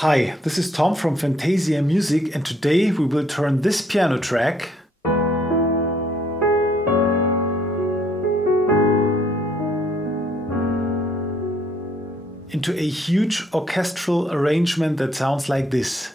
Hi, this is Tom from Fantasia Music, and today we will turn this piano track into a huge orchestral arrangement that sounds like this.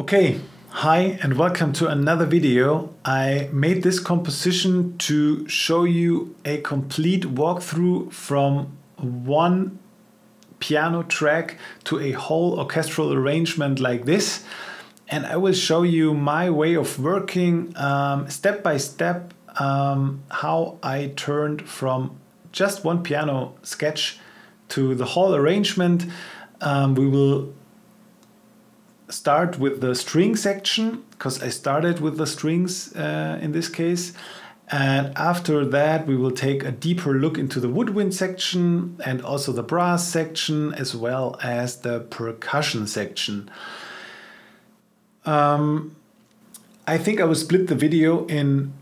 Okay, hi and welcome to another video. I made this composition to show you a complete walkthrough from one piano track to a whole orchestral arrangement like this. And I will show you my way of working step by step, how I turned from just one piano sketch to the whole arrangement. We will start with the string section, because I started with the strings in this case, and after that we will take a deeper look into the woodwind section and also the brass section as well as the percussion section. I think I will split the video in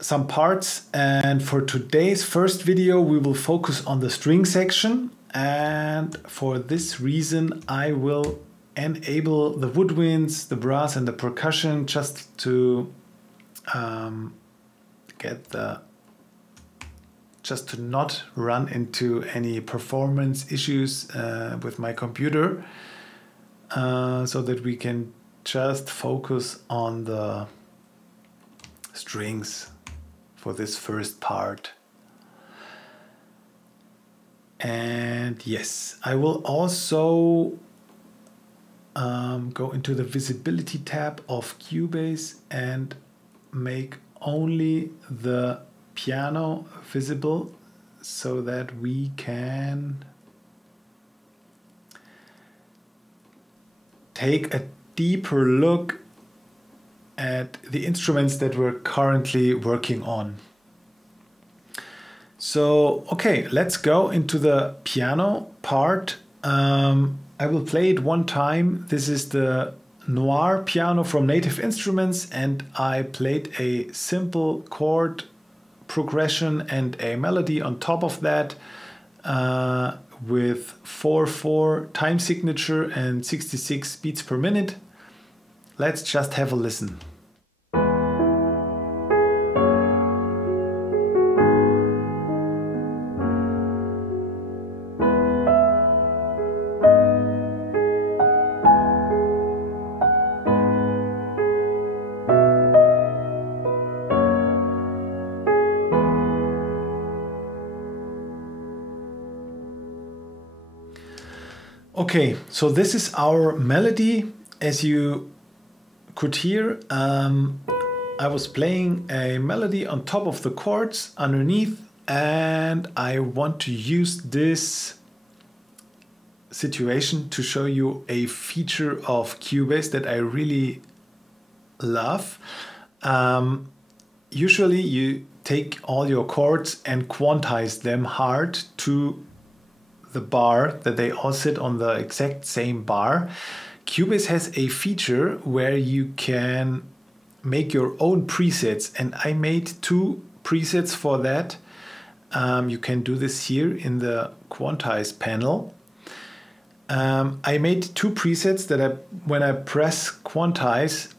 some parts, and for today's first video we will focus on the string section, and for this reason I will enable the woodwinds, the brass and the percussion just to not run into any performance issues with my computer, so that we can just focus on the strings for this first part. And yes, I will also go into the visibility tab of Cubase and make only the piano visible so that we can take a deeper look at the instruments that we're currently working on. So, okay, let's go into the piano part. I will play it one time. This is the Noire piano from Native Instruments, and I played a simple chord progression and a melody on top of that with 4/4 time signature and 66 beats per minute. Let's just have a listen. Okay, so this is our melody. As you could hear, I was playing a melody on top of the chords underneath, and I want to use this situation to show you a feature of Cubase that I really love. Usually you take all your chords and quantize them hard to the bar, that they all sit on the exact same bar. Cubase has a feature where you can make your own presets, and I made two presets for that. You can do this here in the quantize panel. I made two presets that when I press quantize,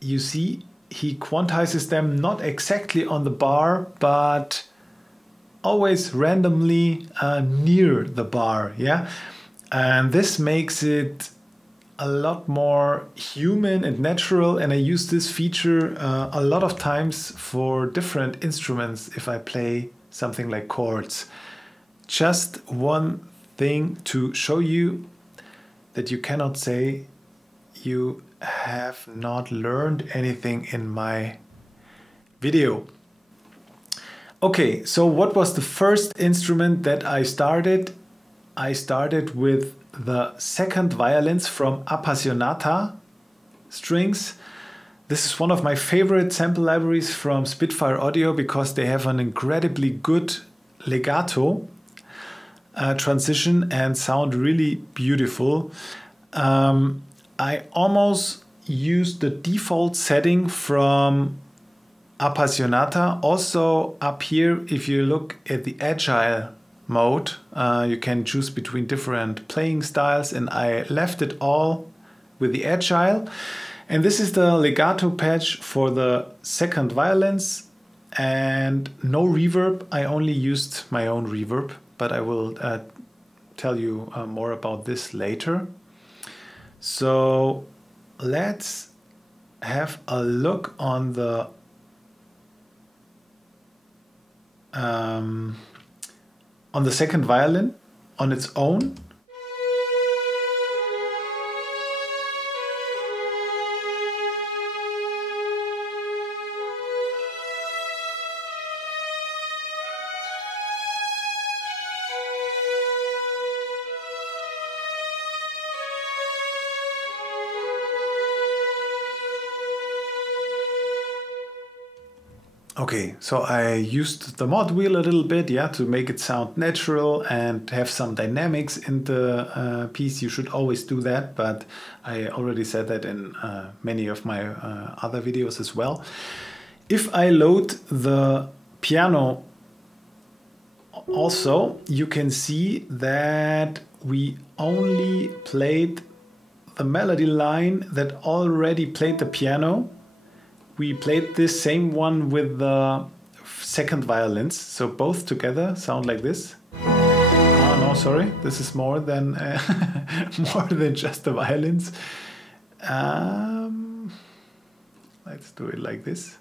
you see he quantizes them not exactly on the bar, but always randomly near the bar, yeah? And this makes it a lot more human and natural, and I use this feature a lot of times for different instruments if I play something like chords. Just one thing to show you that you cannot say you have not learned anything in my video. Okay, so what was the first instrument that I started? I started with the second violins from Appassionata strings. This is one of my favorite sample libraries from Spitfire Audio because they have an incredibly good legato transition and sound really beautiful. I almost used the default setting from Appassionata. Also up here, if you look at the agile mode, you can choose between different playing styles, and I left it all with the agile. And this is the legato patch for the second violins, and no reverb. I only used my own reverb, but I will tell you more about this later. So let's have a look on the second violin on its own. Okay, so I used the mod wheel a little bit, yeah, to make it sound natural and have some dynamics in the piece. You should always do that, but I already said that in many of my other videos as well. If I load the piano also, you can see that we only played the melody line that already played the piano. We played this same one with the second violins, so both together sound like this. Oh no, sorry, this is more than more than just the violins. Let's do it like this.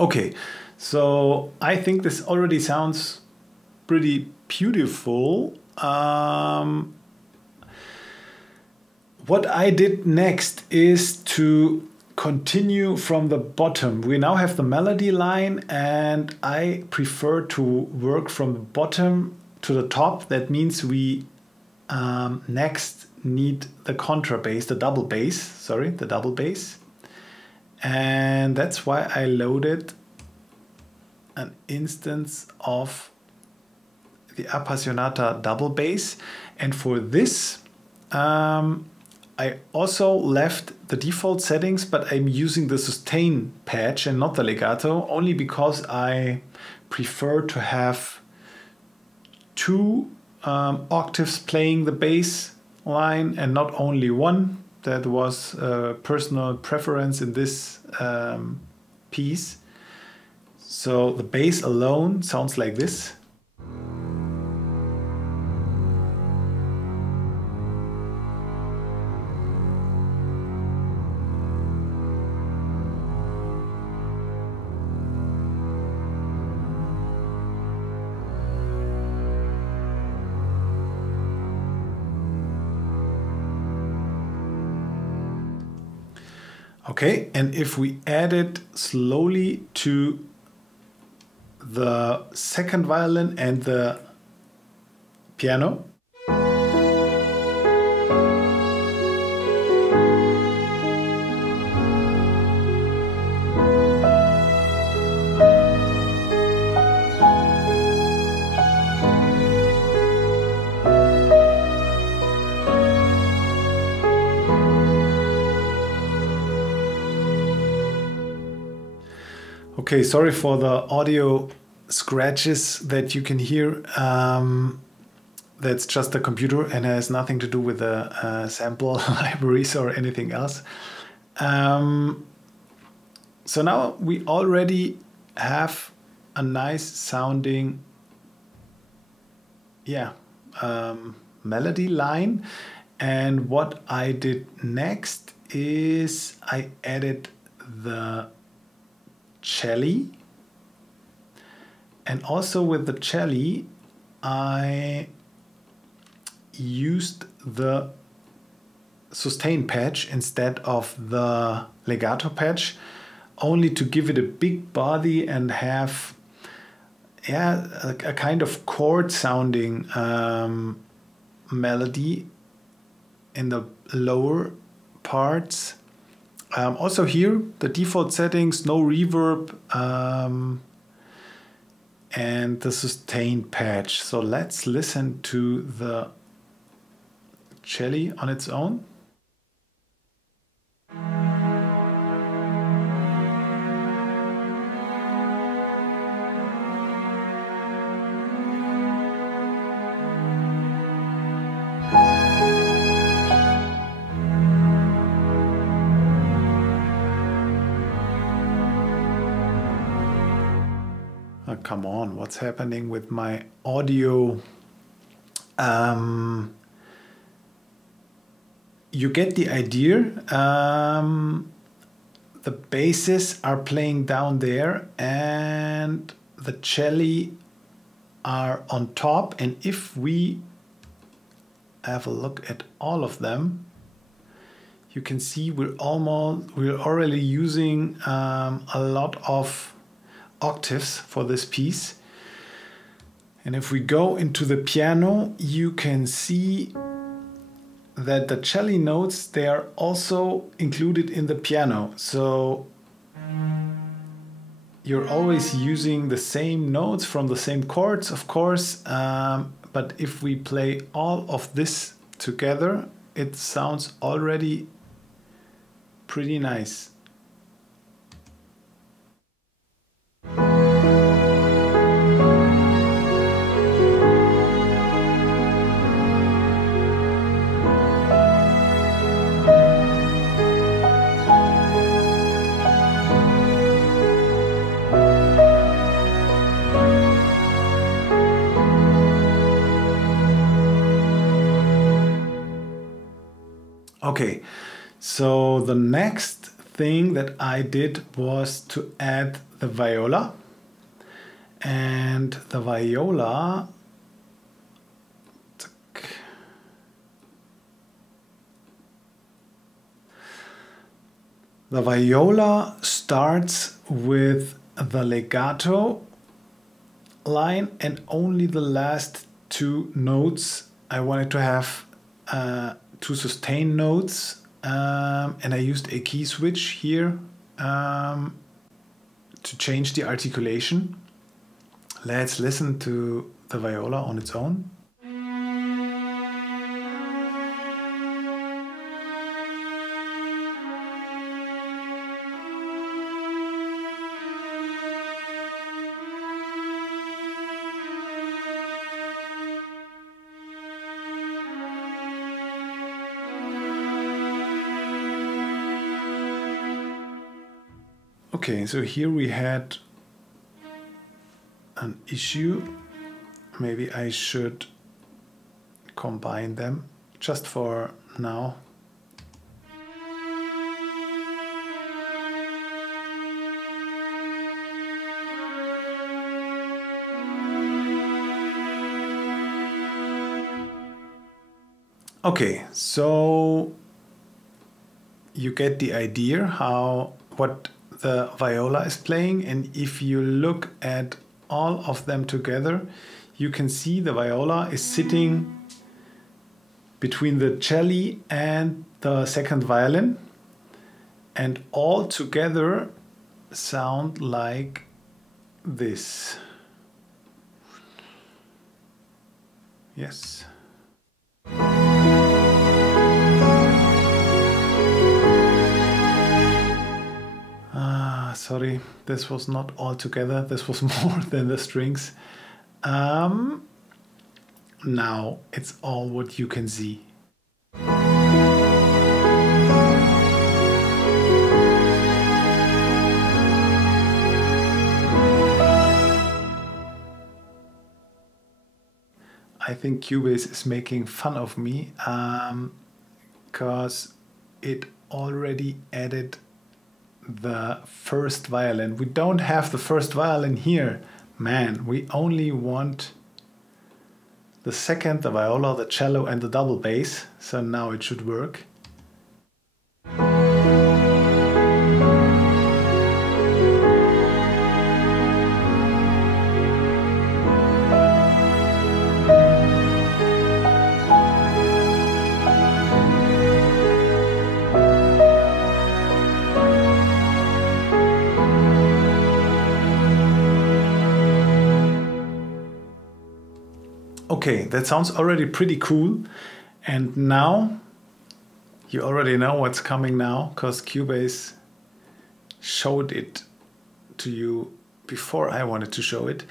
Okay, so I think this already sounds pretty beautiful. What I did next is to continue from the bottom. We now have the melody line, and I prefer to work from the bottom to the top. That means we next need the contrabass, the double bass. And that's why I loaded an instance of the Appassionata double bass. And for this, I also left the default settings, but I'm using the sustain patch and not the legato, only because I prefer to have two octaves playing the bass line and not only one. That was a personal preference in this piece. So the bass alone sounds like this. Okay, and if we add it slowly to the second violin and the piano. Okay, sorry for the audio scratches that you can hear. That's just the computer and has nothing to do with the sample libraries or anything else. So now we already have a nice sounding melody line. And what I did next is I added the cello, and also with the cello I used the sustain patch instead of the legato patch, only to give it a big body and have a kind of chord sounding melody in the lower parts. Also here, the default settings, no reverb, and the sustain patch. So let's listen to the cello on its own. Come on, what's happening with my audio? You get the idea. The basses are playing down there and the cello are on top. And if we have a look at all of them, you can see we're already using a lot of octaves for this piece. And if we go into the piano, you can see that the cello notes, they are also included in the piano. So you're always using the same notes from the same chords, of course, but if we play all of this together, it sounds already pretty nice. Okay, so the next thing that I did was to add the viola. And the viola, starts with the legato line, and only the last two notes I wanted to have two sustain notes, and I used a key switch here to change the articulation. Let's listen to the viola on its own. Okay, so here we had an issue. Maybe I should combine them just for now. Okay, so you get the idea what the viola is playing, and if you look at all of them together, you can see the viola is sitting between the cello and the second violin, and all together sound like this. Yes. Sorry, this was not all together. This was more than the strings. Now it's all what you can see. I think Cubase is making fun of me. because it already added the first violin. We don't have the first violin here. Man, we only want the second, the viola, the cello and the double bass. So now it should work. Okay, that sounds already pretty cool. And now you already know what's coming now, because Cubase showed it to you before I wanted to show it.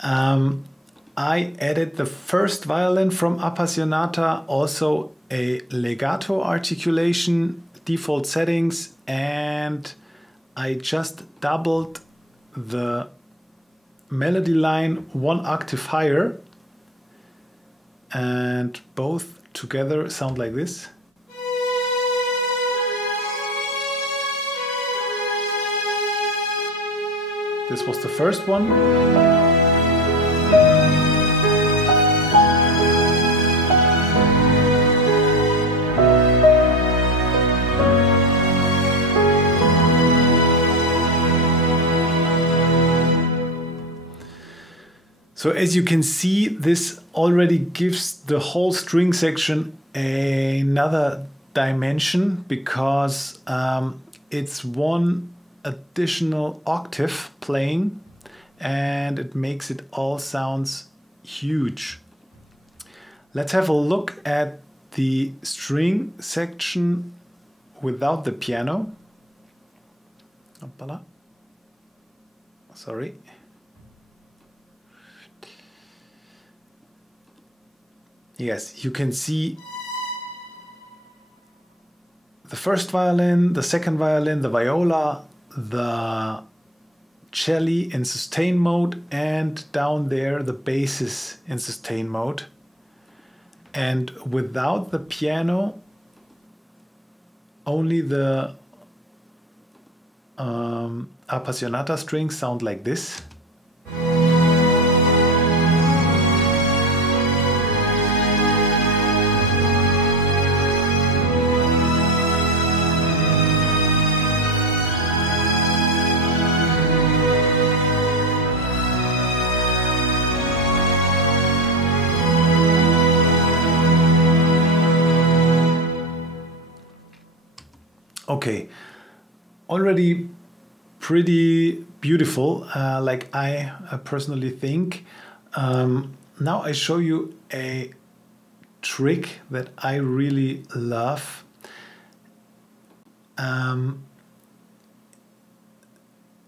I added the first violin from Appassionata, also a legato articulation, default settings, and I just doubled the melody line 1 octave higher. And both together sound like this. This was the first one. So as you can see, this already gives the whole string section another dimension, because it's one additional octave playing and it makes it all sounds huge. Let's have a look at the string section without the piano. Sorry. Yes, you can see the first violin, the second violin, the viola, the cello in sustain mode, and down there the basses in sustain mode. And without the piano, only the Appassionata strings sound like this. Okay, already pretty beautiful, like I personally think. Now I show you a trick that I really love.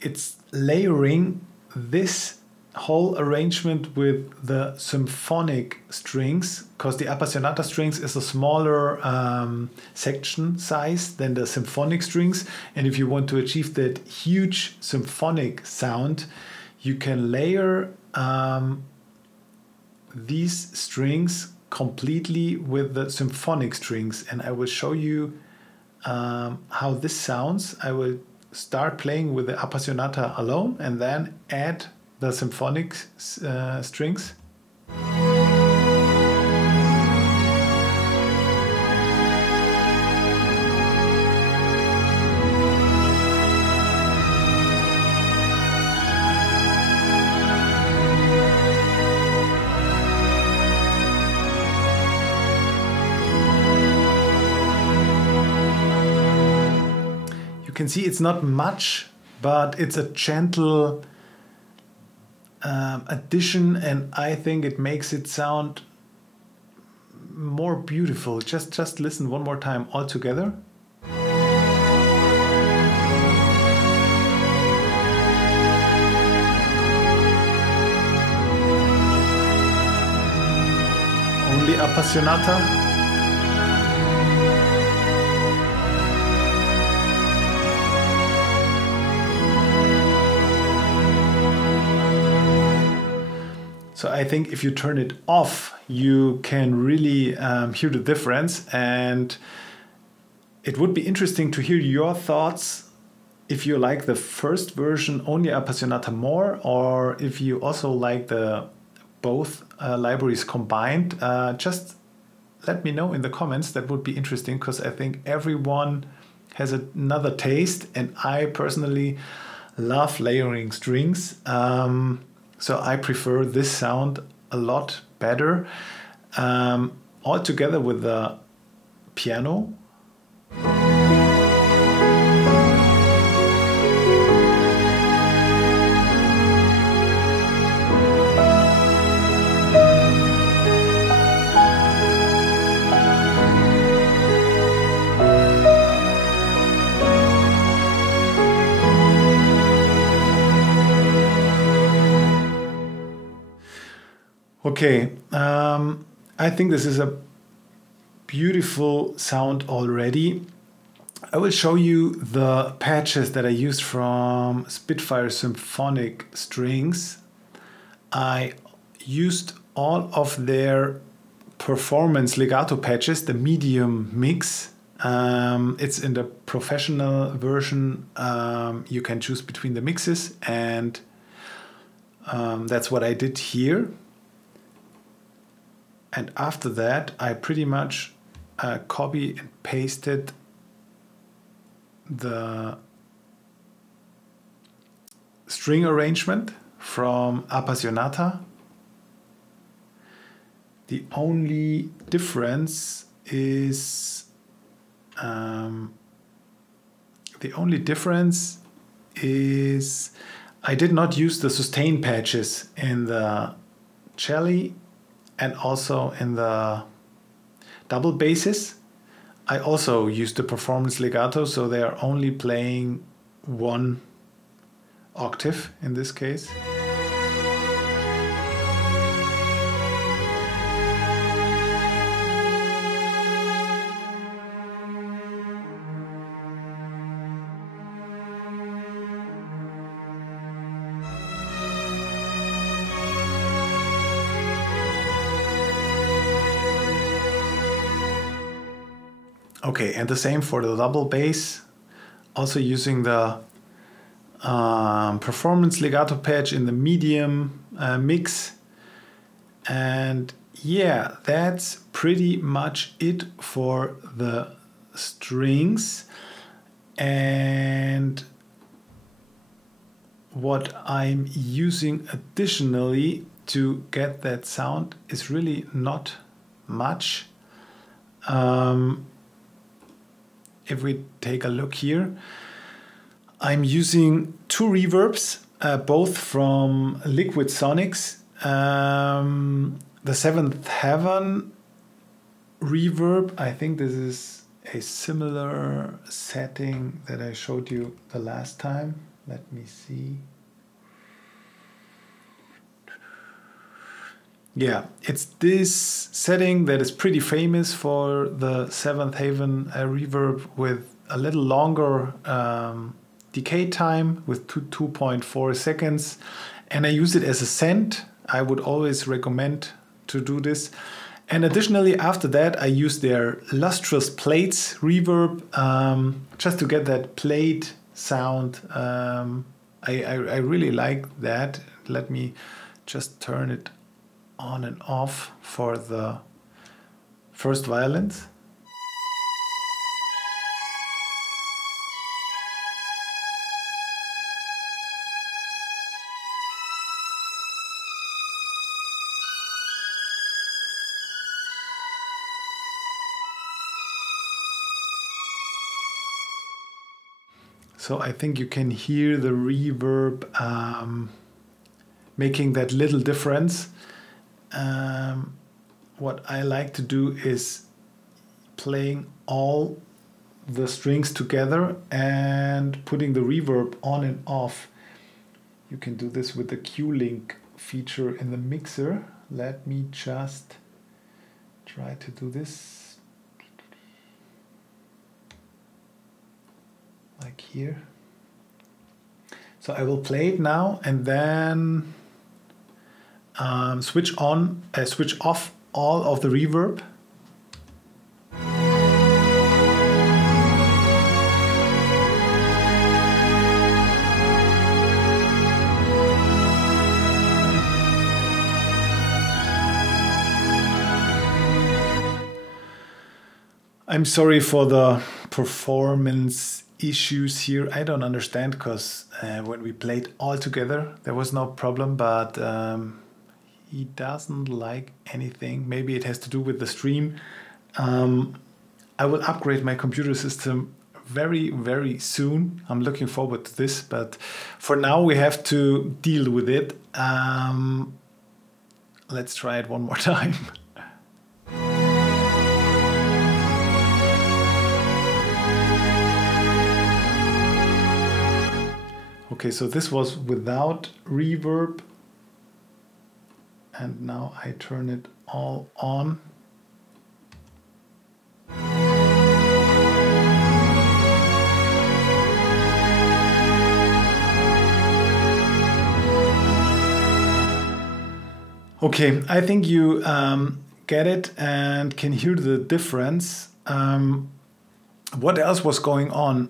It's layering this whole arrangement with the symphonic strings, because the Appassionata strings is a smaller section size than the symphonic strings, and if you want to achieve that huge symphonic sound, you can layer these strings completely with the symphonic strings, and I will show you how this sounds. I will start playing with the Appassionata alone and then add the symphonic strings. You can see it's not much, but it's a gentle addition, and I think it makes it sound more beautiful. Just listen one more time all together. Only Appassionata. So I think if you turn it off, you can really hear the difference. And it would be interesting to hear your thoughts if you like the first version only Appassionata more, or if you also like the both libraries combined. Just let me know in the comments. That would be interesting, because I think everyone has another taste, and I personally love layering strings. So I prefer this sound a lot better. All together with the piano. Okay, I think this is a beautiful sound already. I will show you the patches that I used from Spitfire Symphonic strings. I used all of their performance legato patches, the medium mix. It's in the professional version. You can choose between the mixes, and that's what I did here. And after that, I pretty much copy and pasted the string arrangement from Appassionata. The only difference is I did not use the sustain patches in the cello and also in the double basses. I also used the performance legato, so they are only playing one octave in this case. Okay, and the same for the double bass, also using the performance legato patch in the medium mix. And yeah, that's pretty much it for the strings. And what I'm using additionally to get that sound is really not much. If we take a look here, I'm using two reverbs, both from Liquid Sonics. The Seventh Heaven reverb, I think this is a similar setting that I showed you the last time. Let me see. Yeah, it's this setting that is pretty famous for the Seventh Heaven reverb, with a little longer decay time with 2.4 seconds. And I use it as a send. I would always recommend to do this. And additionally, after that, I use their Lustrous Plates reverb, just to get that plate sound. I really like that. Let me just turn it on and off for the first violins. So I think you can hear the reverb making that little difference. What I like to do is playing all the strings together and putting the reverb on and off. You can do this with the Q-Link feature in the mixer. Let me just try to do this. Like here. So I will play it now and then switch off all of the reverb. I'm sorry for the performance issues here. I don't understand, because when we played all together there was no problem, but he doesn't like anything. Maybe it has to do with the stream. I will upgrade my computer system very, very soon. I'm looking forward to this, but for now we have to deal with it. Let's try it one more time. Okay, so this was without reverb, and now I turn it all on. Okay, I think you get it and can hear the difference. What else was going on?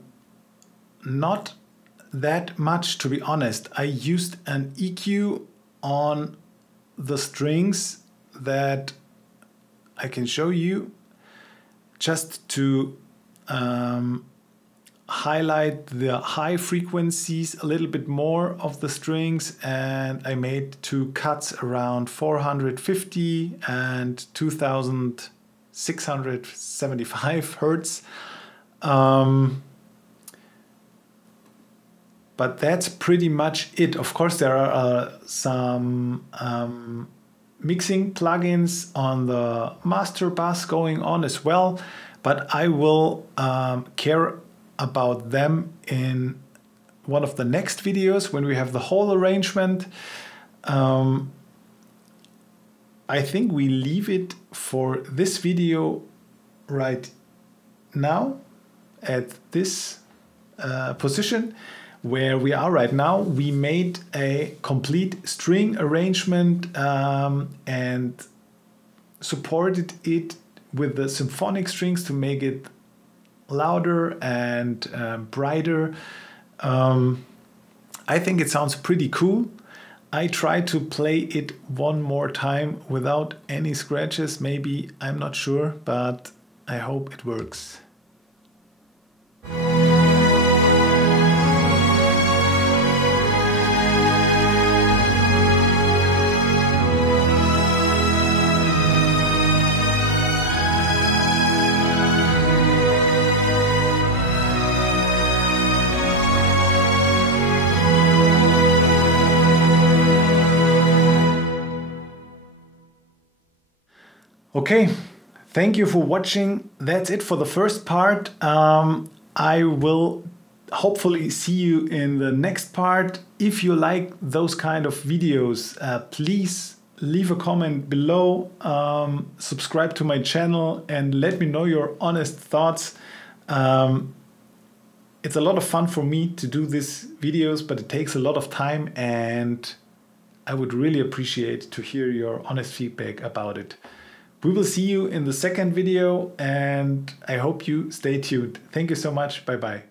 Not that much, to be honest. I used an EQ on the strings that I can show you, just to highlight the high frequencies a little bit more of the strings, and I made 2 cuts around 450 and 2675 hertz. But that's pretty much it. Of course, there are some mixing plugins on the master bus going on as well, but I will care about them in one of the next videos when we have the whole arrangement. I think we leave it for this video right now at this position where we are right now. We made a complete string arrangement and supported it with the symphonic strings to make it louder and brighter. I think it sounds pretty cool. I tried to play it one more time without any scratches. Maybe, I'm not sure, but I hope it works. Okay, thank you for watching. That's it for the first part. I will hopefully see you in the next part. If you like those kind of videos, please leave a comment below, subscribe to my channel, and let me know your honest thoughts. It's a lot of fun for me to do these videos, but it takes a lot of time, and I would really appreciate to hear your honest feedback about it. We will see you in the second video, and I hope you stay tuned. Thank you so much. Bye bye.